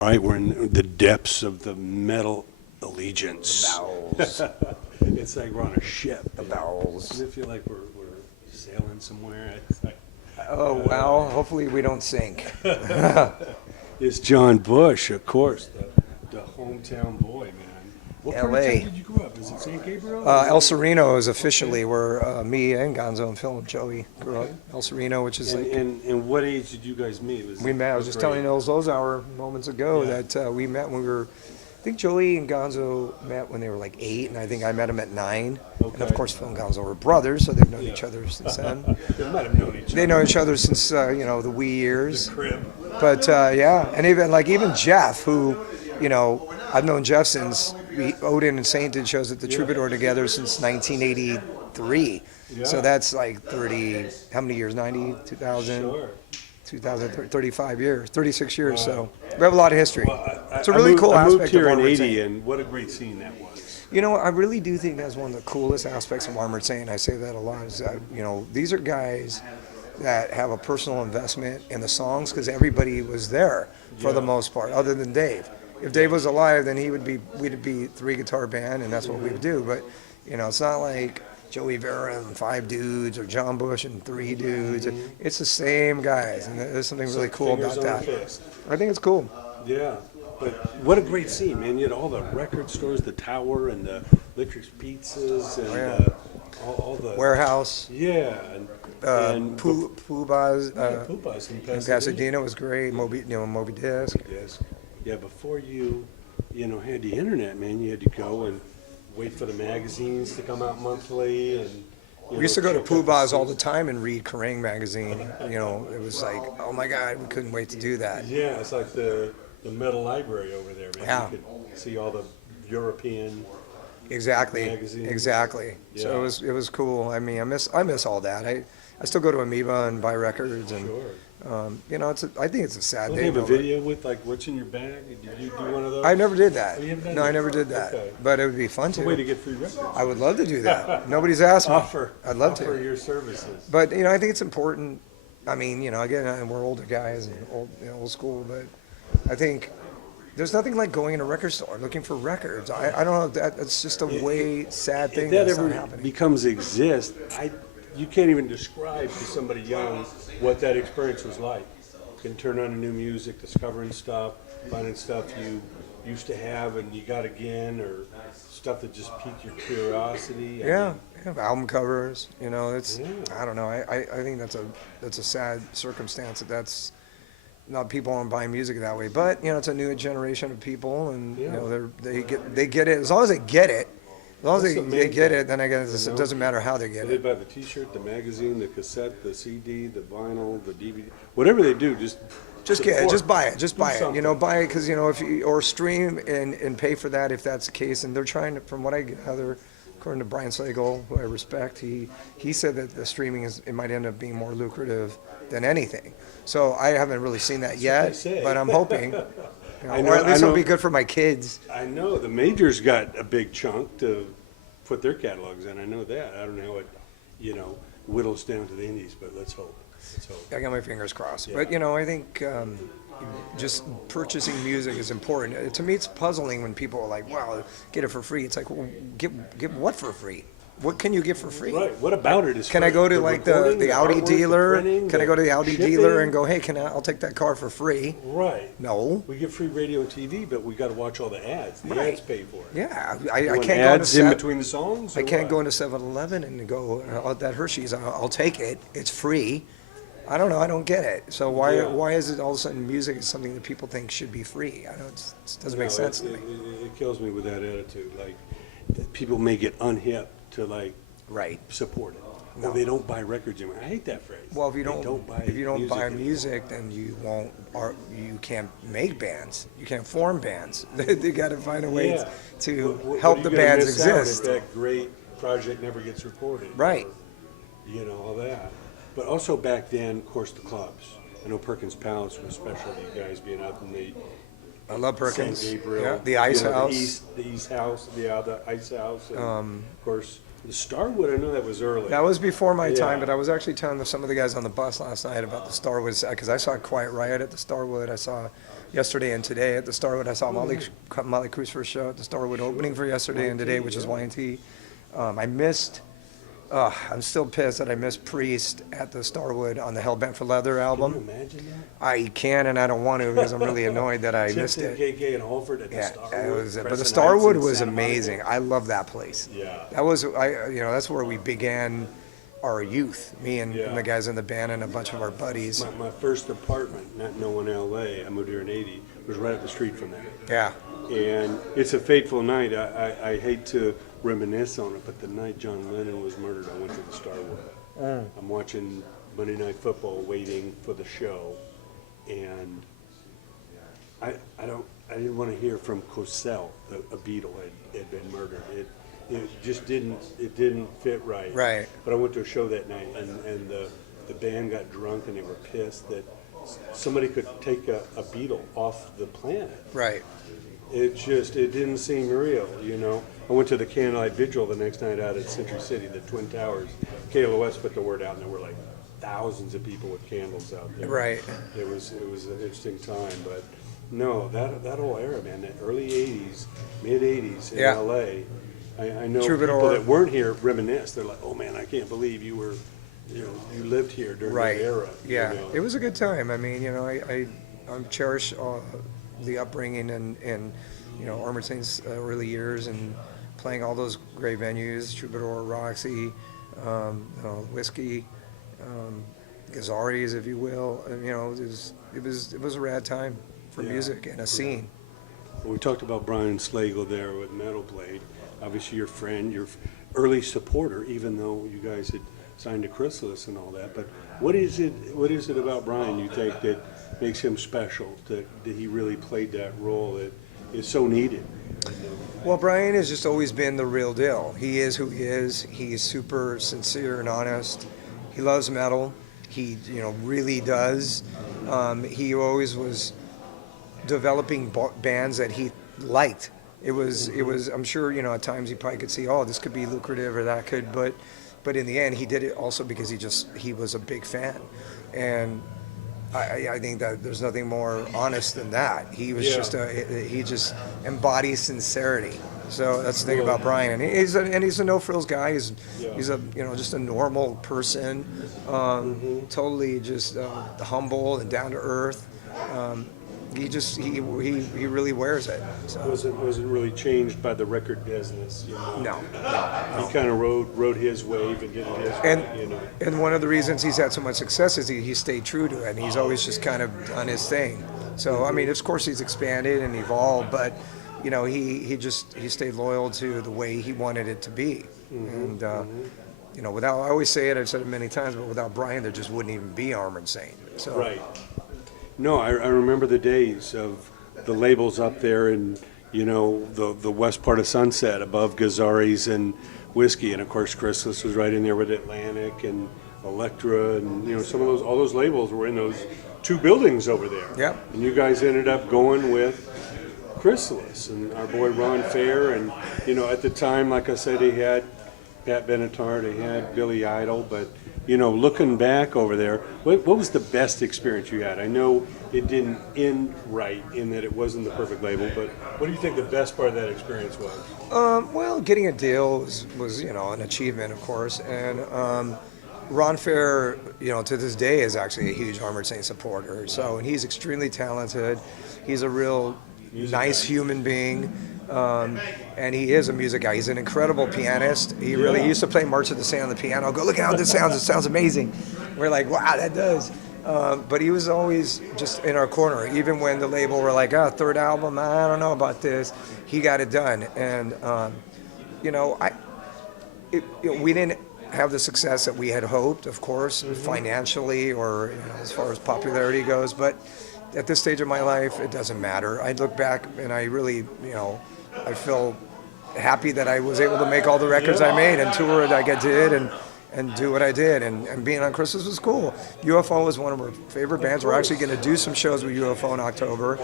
All right, we're in the depths of the metal allegiance. Bowels. It's like we're on a ship. The bowels. Does it feel like we're sailing somewhere? It's like, Oh, well, hopefully we don't sink. it's John Bush, of course, the hometown boy, man. What part of LA. town did you grow up? Is it San Gabriel? El Sereno is officially where me and Gonzo and Phil and Joey grew up. El Sereno, which is like... And what age did you guys meet? We met, I was just telling those hour moments ago that we met when we were... I think Joey and Gonzo met when they were like 8, and I think I met them at 9. Okay. And of course, Phil and Gonzo were brothers, so they've known each other since then. They might have known each other. They know each other since, the wee years. The crib. But yeah, and even Jeff, who, I've known Jeff since Odin and Saint did shows at the Troubadour together since 1983. Yeah. So that's like 30, how many years? 90, 2000, Sure. 2000, 35 years, 36 years. So we have a lot of history. Well, It's a really cool I moved aspect here of in ArmoredSaint. '80, and what a great scene that was. I really do think that's one of the coolest aspects of ArmoredSaint. I say that a lot. Is that these are guys that have a personal investment in the songs because everybody was there for the most part, other than Dave. If Dave was alive, then we'd be 3 guitar band, and that's what we would do. But it's not like Joey Vera and 5 dudes or John Bush and 3 dudes. It's the same guys, and there's something really cool about Fingers on that. the fist. I think it's cool. Yeah, but what a great scene, man! You had all the record stores, the Tower, and the Licorice Pizzas, and all the Warehouse, and Puba's Pupas in in Pasadena was great. Moby Disc. Yes, yeah. Before you had the internet, man, you had to go and wait for the magazines to come out monthly, and We used to go to Puba's all the time and read Kerrang! Magazine. It was like, oh my God, we couldn't wait to do that. Yeah, it's like the metal library over there, man. Yeah. You could see all the European. Exactly. Magazines. Exactly. Yeah. So it was cool. I mean, I miss all that. I still go to Amoeba and buy records, and Sure. I think it's a sad Don't day. you have a but video with like what's in your bag? Did you do one of those? I never did that. Oh, you haven't done No, I that? never did that. Okay. But it would be fun It's a way to to. get free records. I would love to do that. Nobody's asked me. I'd love offer to. your services. But I think it's important. I mean, again, we're older guys and old school, but I think there's nothing like going in a record store looking for records. I don't know if that's just a sad thing If that that's ever not happening. becomes you can't even describe to somebody young what that experience was like. You can turn on the new music, discovering stuff, finding stuff you used to have and you got again, or stuff that just piqued your curiosity. Yeah, album covers. It's Yeah. I don't know. I think that's a sad circumstance that's not people aren't buying music that way. But it's a new generation of people, and they get it as long as they get it. As long as That's the they main get thing. it, then I guess it doesn't matter how they get So they it. buy the T-shirt, the magazine, the cassette, the CD, the vinyl, the DVD, whatever they do, just Get it, support. just buy it, just Do buy it. something. Buy it because if you or stream and pay for that if that's the case. And they're trying to, from what I gather, according to Brian Slagle, who I respect, he said that the streaming it might end up being more lucrative than anything. So I haven't really seen that what yet, they say. but I'm hoping. I know- or at least I know- it'll be good for my kids. I know the majors got a big chunk to put their catalogs in. I know that. I don't know how it, whittles down to the indies, but let's hope. Let's hope. I got my fingers crossed. Yeah. But I think just purchasing music is important. To me, it's puzzling when people are like, "Wow, get it for free." It's like, well, get what for free? What can you get for free? Right. What about it is Can I free? go to The like recording, the Audi artwork, the dealer? printing, Can I go to the Audi shipping? dealer and go, "Hey, I'll take that car for free"? Right. No. We get free radio and TV, but we got to watch all the ads. The Right. ads pay for it. Yeah, You I want can't go into ads in between the songs. I or can't what? go into 7-Eleven and go, that Hershey's, I'll take it. It's free. I don't know. I don't get it. So Yeah. why is it all of a sudden music is something that people think should be free? I don't. It doesn't make No, sense to it, me. it kills me with that attitude. Like, people may get unhip to like Right. support it. No. Or they don't buy records anymore. I hate that phrase. Well, if you They don't buy buy anymore. music, then you won't. Or you can't make bands. You can't form bands. They got to find a way Yeah. to What help are the you gonna bands miss out exist. If that great project never gets recorded. Right. Or, all that. But also back then, of course, the clubs. I know Perkins Palace was special. You guys being out in the I love Perkins. San Gabriel, Yeah, the Ice House. the East House, the Ice House. And Um, of course, the Starwood. I know that was early. That was before my time, Yeah. but I was actually telling some of the guys on the bus last night about the Starwood, because I saw Quiet Riot at the Starwood. I saw yesterday and today at the Starwood. I saw Motley Crue's first show at the Starwood opening for yesterday and today, which is Y&T. I missed. I'm still pissed that I missed Priest at the Starwood on the Hellbent for Leather album. Can you imagine that? I can and I don't want to because I'm really annoyed that I missed it. KK and Holford at the Yeah, Starwood. but the Starwood was amazing. I love that place. Yeah. That was, that's where we began our youth. Me and the guys in the band and a bunch of our buddies. My first apartment, not knowing LA, I moved here in '80, was right up the street from there. Yeah. And it's a fateful night. I hate to reminisce on it, but the night John Lennon was murdered, I went to the Starwood. I'm watching Monday Night Football, waiting for the show, and I didn't want to hear from Cosell, a Beatle had been murdered. It just didn't fit right. Right. But I went to a show that night, and the band got drunk and they were pissed that somebody could take a Beatle off the planet. Right. It didn't seem real, you know. I went to the Candlelight Vigil the next night out at Century City, the Twin Towers. KLOS put the word out, and there were like thousands of people with candles out there. Right. It was an interesting time, but no, that whole era, man, the early '80s, mid '80s in LA. I know Troubadour. people that weren't here reminisce. They're like, "Oh man, I can't believe you lived here during that era." Yeah, you know? it was a good time. I mean, I cherish the upbringing and Armored Saint's early years and playing all those great venues, Troubadour, Roxy, Whiskey, Gazzarri's, if you will. And, it was a rad time for music and a scene. Well, we talked about Brian Slagle there with Metal Blade. Obviously, your friend, your early supporter, even though you guys had signed to Chrysalis and all that. But what is it about Brian you think that makes him special? That he really played that role that is so needed? Well, Brian has just always been the real deal. He is who he is. He's super sincere and honest. He loves metal. He, really does. He always was developing bands that he liked. It was. I'm sure, at times he probably could see, oh, this could be lucrative or that could, but in the end, he did it also because he was a big fan, and I think that there's nothing more honest than that. He was he just embodies sincerity. So that's the thing about Brian, and he's a no frills guy. He's a just a normal person, totally just humble and down to earth. He really wears it. So. Wasn't really changed by the record business. No. He kind of rode his wave and did it his way. And one of the reasons he's had so much success is he stayed true to it, and he's always just kind of done his thing. So I mean, of course, he's expanded and evolved, but he stayed loyal to the way he wanted it to be. And without, I always say it, I've said it many times, but without Brian, there just wouldn't even be Armored Saint. So. Right. No, I remember the days of the labels up there and, the west part of Sunset above Gazzarri's and Whiskey. And, of course, Chrysalis was right in there with Atlantic and Elektra. And, all those labels were in those two buildings over there. Yep. And you guys ended up going with Chrysalis and our boy Ron Fair. And, at the time, like I said, he had Pat Benatar, he had Billy Idol, but... looking back over there, what was the best experience you had? I know it didn't end right in that it wasn't the perfect label, but what do you think the best part of that experience was? Well, getting a deal was an achievement, of course, and Ron Fair, to this day is actually a huge Armored Saint supporter. So, and he's extremely talented. He's a real nice human being. And he is a music guy. He's an incredible pianist. He really used to play March of the Saint on the piano. Go, look how this sounds. It sounds amazing. We're like, wow, that does. But he was always just in our corner. Even when the label were like, third album, I don't know about this. He got it done. And, we didn't have the success that we had hoped, of course, financially or as far as popularity goes. But at this stage of my life, it doesn't matter. I look back and I really, I feel happy that I was able to make all the records I made and tour like I did and do what I did. And being on Chrysalis was cool. UFO was one of our favorite bands. We're actually going to do some shows with UFO in October.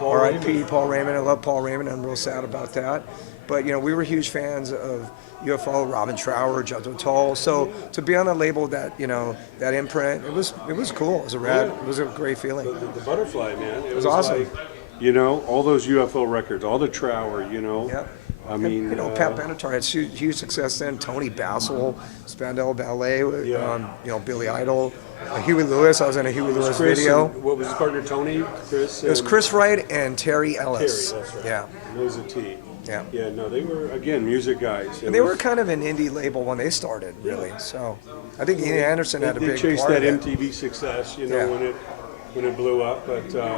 R.I.P. Paul Raymond. I love Paul Raymond. I'm real sad about that. But we were huge fans of UFO, Robin Trower, Jethro Tull. So to be on a label that that imprint, it was cool. It was it was a great feeling. The Butterfly, man. It was awesome. Like, all those UFO records, all the Trower, Yep. I mean, Pat Benatar had huge success then. Tony Basil, Spandau Ballet, Billy Idol, Huey Lewis. I was in a Huey Lewis video. What was his partner, Tony? Chris? It was Chris Wright and Terry Ellis. Terry, that's right. Yeah. Those a T. Yeah. Yeah, no, they were, again, music guys. And they were kind of an indie label when they started, really. So I think Ian Anderson had a big part They chased that of it. MTV success, when it blew up.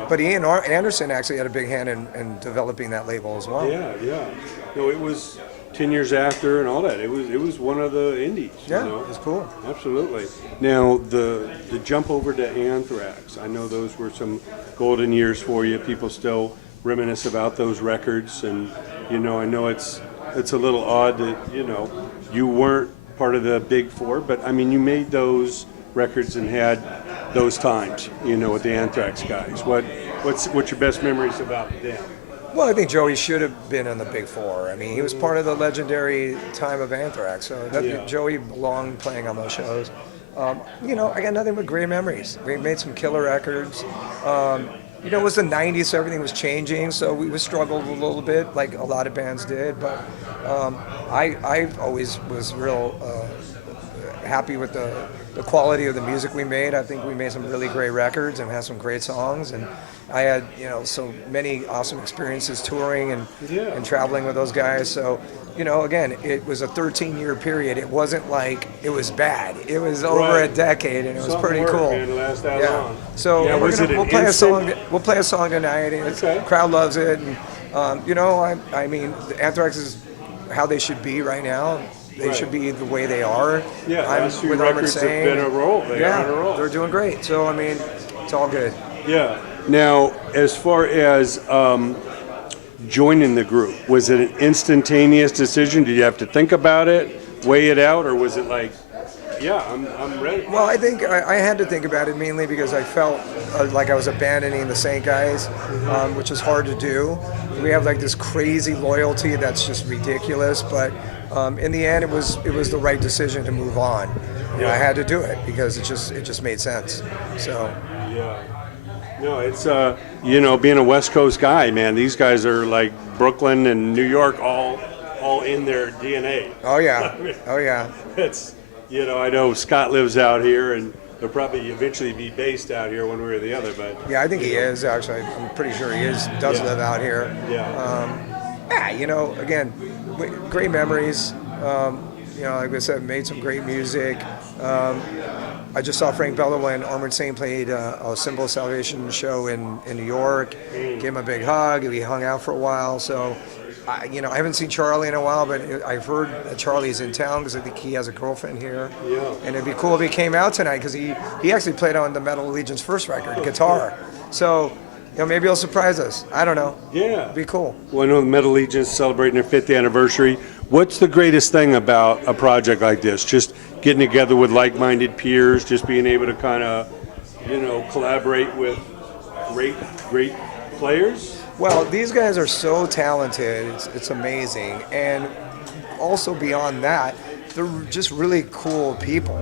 But Ian Anderson actually had a big hand in developing that label as well. Yeah. No, it was 10 years after and all that. It was one of the indies. Yeah, it was cool. Absolutely. Now, the jump over to Anthrax, I know those were some golden years for you. People still reminisce about those records, and I know it's a little odd that you weren't part of the big four, but I mean you made those records and had those times with the Anthrax guys. What's your best memories about them? Well, I think Joey should have been in the big four. I mean, he was part of the legendary time of Anthrax, so Joey belonged playing on those shows. I got nothing but great memories. We made some killer records. It was the 90s, so everything was changing, so we struggled a little bit, like a lot of bands did, but I always was real happy with the quality of the music we made. I think we made some really great records and had some great songs, and I had so many awesome experiences touring and traveling with those guys. So again, it was a 13-year period. It wasn't like it was bad. It was over a decade, and it was pretty cool. Man, to last that long. So we'll play a song. We'll play a song tonight, and the crowd loves it. And I mean, Anthrax is how they should be right now. They should be the way they are. Yeah, last few records have been a roll. They are on a roll. They're doing great. So I mean, it's all good. Yeah. Now, as far as joining the group, was it an instantaneous decision? Did you have to think about it, weigh it out, or was it like, I'm ready? Well, I think I had to think about it mainly because I felt like I was abandoning the Saint guys, which is hard to do. We have like this crazy loyalty that's just ridiculous, but in the end, it was the right decision to move on. I had to do it because it just made sense. So. Yeah. No, it's being a West Coast guy, man. These guys are like Brooklyn and New York, all in their DNA. Oh yeah. Oh yeah. It's I know Scott lives out here, and they'll probably eventually be based out here one way or the other. But yeah, I think he is actually. I'm pretty sure he does live out here. Yeah. Again, great memories. Like I said, made some great music. I just saw Frank Bello when ArmoredSaint played a Symbol of Salvation show in New York. Gave him a big hug. We hung out for a while. So, I haven't seen Charlie in a while, but I've heard that Charlie's in town because I think he has a girlfriend here. Yeah. And it'd be cool if he came out tonight because he actually played on the Metal Legion's first record, guitar. So, maybe he'll surprise us. I don't know. Yeah. It'd be cool. Well, I know the Metal Legion's celebrating their 5th anniversary. What's the greatest thing about a project like this? Just getting together with like-minded peers, just being able to kind of, collaborate with great players? Well, these guys are so talented. It's amazing. And also beyond that, they're just really cool people,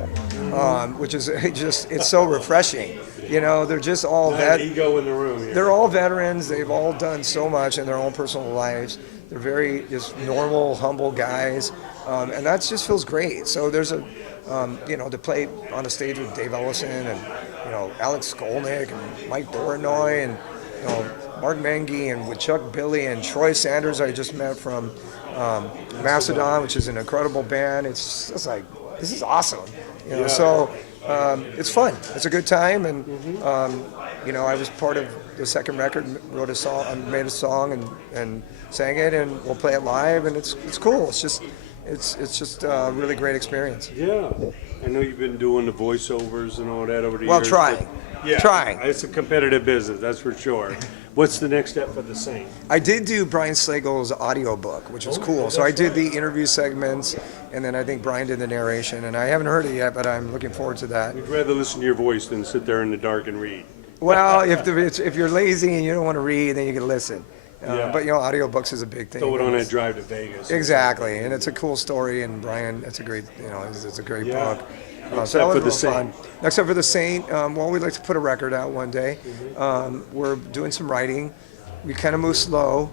which is it's so refreshing. They're just all ego in the room here. They're all veterans. They've all done so much in their own personal lives. They're very just normal, humble guys, and that just feels great. So there's to play on a stage with Dave Ellison and Alex Skolnick and Mike Boranoy and Mark Mengi and with Chuck Billy and Troy Sanders I just met from Mastodon, which is an incredible band. It's just like, this is awesome. So it's fun. It's a good time, and I was part of the second record, wrote a song, made a song and sang it, and we'll play it live, and it's cool. It's just a really great experience. Yeah. I know you've been doing the voiceovers and all that over the years. Well, trying. Yeah, Trying. It's a competitive business, that's for sure. What's the next step for the Saint? I did do Brian Slagle's audiobook, which was cool. So I did the interview segments, and then I think Brian did the narration, and I haven't heard it yet, but I'm looking forward to that. We'd rather listen to your voice than sit there in the dark and read. Well, if you're lazy and you don't want to read, then you can listen. Yeah. But audiobooks is a big thing. Throw it on that drive to Vegas. Exactly, and it's a cool story. And Brian, it's a great, it's a great Yeah. book. Except So that was for the real Saint. fun. Except for the Saint, well, we'd like to put a record out one day. Mm-hmm. We're doing some writing. We kind of move slow,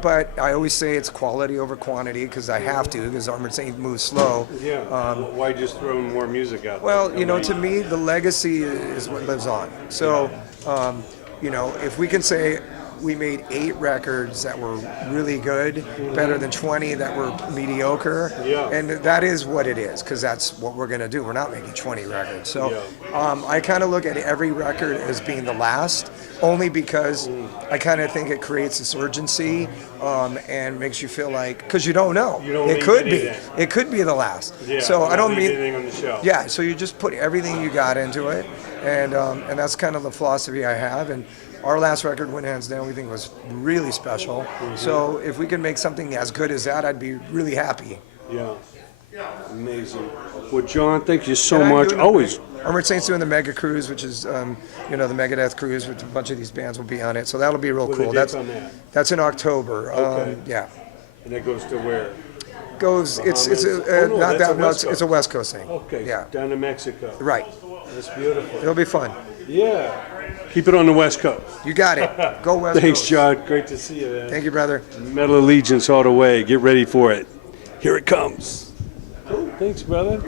but I always say it's quality over quantity because I have to, because Armored Saint moves slow. Yeah. Why just throw more music out there? Well, to me, the legacy is what lives on. So, if we can say we made 8 records that were really good, better than 20 that were mediocre, Yeah. and that is what it is, because that's what we're going to do. We're not making 20 records. So I kind of look at every record as being the last, only because I kind of think it creates this urgency and makes you feel like, because you don't know. You don't it leave could be. anything. It could be the last. Yeah, So I don't leave mean... anything on the shelf. Yeah, so you just put everything you got into it, and that's kind of the philosophy I have. And our last record, Win Hands Down, we think was really special. Mm-hmm. So if we can make something as good as that, I'd be really happy. Yeah. Amazing. Well, John, thank you so And I'm much. doing Always. Armored Saint's doing the Mega Cruise, which is, the Megadeth Cruise, which a bunch of these bands will be on it. So that'll be real What are the cool. dates on that? That's in October. Okay. Yeah. And that goes to where? It's Bahamas? not That's a that West much. Coast. It's a West Coast thing. Okay. Yeah. Down to Mexico. Right. That's beautiful. It'll be fun. Yeah. Keep it on the West Coast. You got it. Go West Thanks, Coast. John. Great to see you, man. Thank you, brother. Metal Allegiance all the way. Get ready for it. Here it comes. Cool. Thanks, brother.